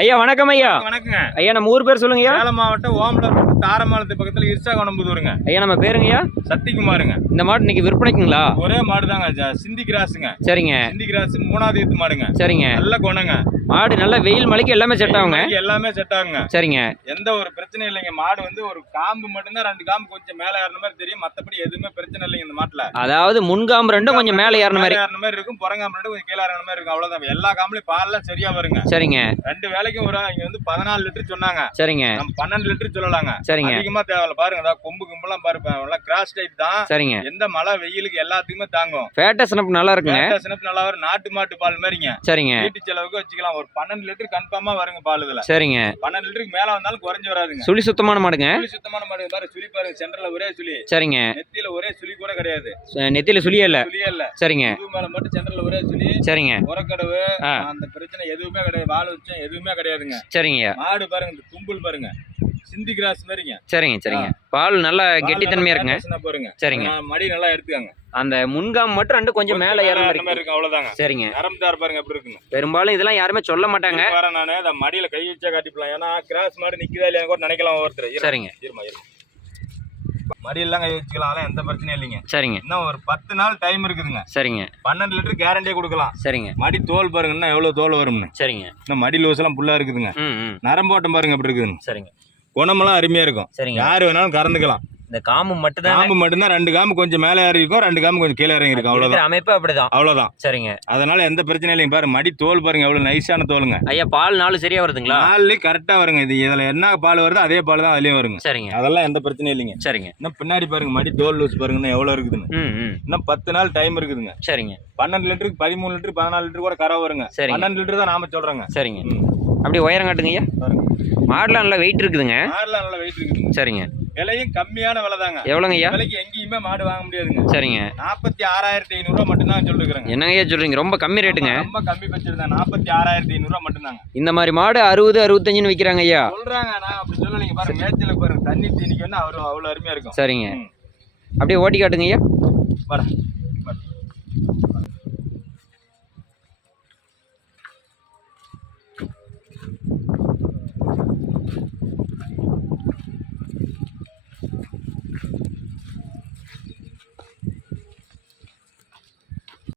ஐயா வணக்கம் ஐயா. வணக்கங்க ஐயா நம்ம ஊர் பேர் சொல்லுங்க ஐயா. சேலம் மாவட்டம் ஓமலூர் தாரமாலத்து பக்கத்துல இருசாகொணம்புதூருங்க. ஐயா நம்ம பேருங்கய்யா சத்திக்குமாருங்க. இந்த மாடு இன்னைக்கு விற்பனைக்குங்களா? ஒரே மாடு தாங்க, சிந்தி கிராஸுங்க. சரிங்க. சிந்தி கிராஸ் 3வது ஈத்து மாடுங்க. சரிங்க. நல்ல குணங்க. மாடு நல்ல வெயில் மலைக்கு எல்லாமே செட் ஆகுங்க. எல்லாமே செட் ஆகுங்க. சரிங்க. எந்த ஒரு பிரச்சனையும் இல்லைங்க. மாடு வந்து ஒரு காம்பு மட்டும்தான் 2 காம்பு கொஞ்சம் மேல ஏறின மாதிரி தெரியும். மத்தபடி எதுவுமே பிரச்சனை இல்லைங்க இந்த மாட்டுல. அதாவது முன்காம்பு ரெண்டும் கொஞ்சம் மேல ஏறின மாதிரி இருக்கும், புறங்காம்பு ரெண்டும் கொஞ்சம் கீழே ஏறின மாதிரி இருக்கும். அவ்வளவுதான். எல்லா காம்புலயும் பால்லாம் சரியா வருங்க. சரிங்க. 2 வேலைக்கும் ஒரு இங்க வந்து 14 லிட்டர் சொன்னாங்க. சரிங்க. நம்ம 12 லிட்டர் சொல்லலாங்க. சரிங்க. அதிகமா தேவையில்ல பாருங்க. அதான் கொம்பு கும்பெல்லாம் பாருங்க, கிராஸ் டைப் தான். சரிங்க. எந்த மழை வெயிலுக்கு எல்லாத்துக்குமே தாங்கும். ஃபேட்டஸ் சினப்பு நல்லா இருக்குங்க. சினப்பு நல்லா வரும். நாட்டு மாட்டு பால் மாதிரிங்க. சரிங்க. வீட்டு செலவுக்கு வச்சுக்கலாம். ஒரு 12 லிட்டர் கன்ஃபார்மா வருங்க பால் இதுல. சரிங்க. 12 லிட்டருக்கு மேல வந்தாலும் குறைஞ்சு வராதுங்க. சுழி சுத்தமான மாடுங்க. சுழி சுத்தமான மாடு பாரு. சுழி பாருங்க, சென்டர்ல ஒரே சுழி. சரிங்க. நெத்தியில ஒரே சுழி கூட கிடையாது. நெத்தியில சுழியே இல்ல. சுழியே இல்ல. சரிங்க. இது மேல மட்டும் சென்டர்ல ஒரே சுழி. சரிங்க. உரக்கடவு அந்த பிரச்சனை எதுவுமே கிடையாது. வால் வச்சம் எதுவுமே கிடையாதுங்க. சரிங்க. மாடு பாருங்க, இந்த தும்புல் பாருங்க, சிந்தி கிராஸ் மாதிரிங்க. சரிங்க. சரிங்க. பால் நல்லா கெட்டித்தன்மையா இருக்குங்க. பாருங்க. சரிங்க. மடி நல்லா எடுத்துக்காங்க. அந்த முன்காம் மட்டும் ரெண்டு கொஞ்சம் மேல ஏற மாதிரி இருக்கு. அவ்வளவுதாங்க. சரிங்க. நரம்புதார் பாருங்க எப்படி இருக்குங்க. பெரும்பாலும் இதெல்லாம் யாருமே சொல்ல மாட்டாங்க. வர நானே அந்த மடியில கை வச்சா காட்டிப்பலாம். ஏன்னா கிராஸ் மாடு நிக்குதா இல்லையா கூட நினைக்கலாம் ஒருத்தர். சரிங்க. மடியெல்லாம் கை வச்சுக்கலாம், அதெல்லாம் எந்த பிரச்சனையும் இல்லைங்க. சரிங்க. இன்னும் ஒரு 10 நாள் டைம் இருக்குதுங்க. சரிங்க. 12 லிட்டர் கேரண்டியே கொடுக்கலாம். சரிங்க. மடி தோல் பாருங்க, இன்னும் எவ்வளவு தோல் வரும்னு. சரிங்க. இன்னும் மடி லூஸ் எல்லாம் புல்லா இருக்குதுங்க. நரம்போட்டம் பாருங்க எப்படி இருக்குதுங்க. சரிங்க. குணமெல்லாம் அருமையா இருக்கும். சரிங்க. யாரு வேணாலும் கறந்துக்கலாம். இந்த காம்பு மட்டும்தான். காம்பு மட்டும்தான் 2 காம்பு கொஞ்சம் மேல ஏறி இருக்கும், 2 காம்பு கொஞ்சம் கீழே இறங்கி இருக்கும். அவ்வளவுதான். அமைப்பு அப்படிதான். அவ்வளவுதான். சரிங்க. அதனால எந்த பிரச்சனையும் இல்லைங்க. பாருங்க மடி தோல் பாருங்க எவ்வளவு நைஸான தோலுங்க. ஐயா பால் 4 சரியா வருதுங்களா? 4 கரெக்டா வருங்க. இது இதுல என்ன பால் வருதோ அதே பால் தான் அதுலயும் வருங்க. சரிங்க. அதெல்லாம் எந்த பிரச்சனையும் இல்லைங்க. சரிங்க. இன்னும் பின்னாடி பாருங்க மடி தோல் லூஸ் பாருங்க எவ்வளவு இருக்குதுன்னு. இன்னும் 10 நாள் டைம் இருக்குதுங்க. சரிங்க. 12 லிட்டருக்கு 13 லிட்டர் 14 லிட்டர் கூட கரை வருங்க. 12 லிட்டர் தான் நாம சொல்றோங்க. சரிங்க. அப்படியே உயரம் காட்டுங்க ஐயா. மாடுலாம் நல்லா வெயிட் இருக்குதுங்க. மாடுலாம் நல்லா வெயிட் இருக்குதுங்க. சரிங்க. விலையும் கம்மியான விலை தாங்க. எவ்வளோங்க ஐயா? விலைக்கு எங்கேயுமே மாடு வாங்க முடியாதுங்க. சரிங்க. 46,500 ரூபா மட்டும் தான் சொல்லிருக்காங்க. என்னங்க ஐயா சொல்றீங்க? ரொம்ப கம்மி ரேட்டுங்க. ரொம்ப கம்மி பட்ஜெட் தான். 46,500 ரூபா மட்டும் தாங்க. இந்த மாதிரி மாடு 60 65ன்னு விற்கிறாங்க ஐயா. சொல்றாங்க, நான் அப்படி சொல்லலைங்க. பாருங்க மேட்ச்ல பாருங்க தண்ணி தீனிக்கு வந்து அவ்வளவு அருமையா இருக்கும். சரிங்க. அப்படியே ஓட்டி காட்டுங்க ஐயா. பாருங்க.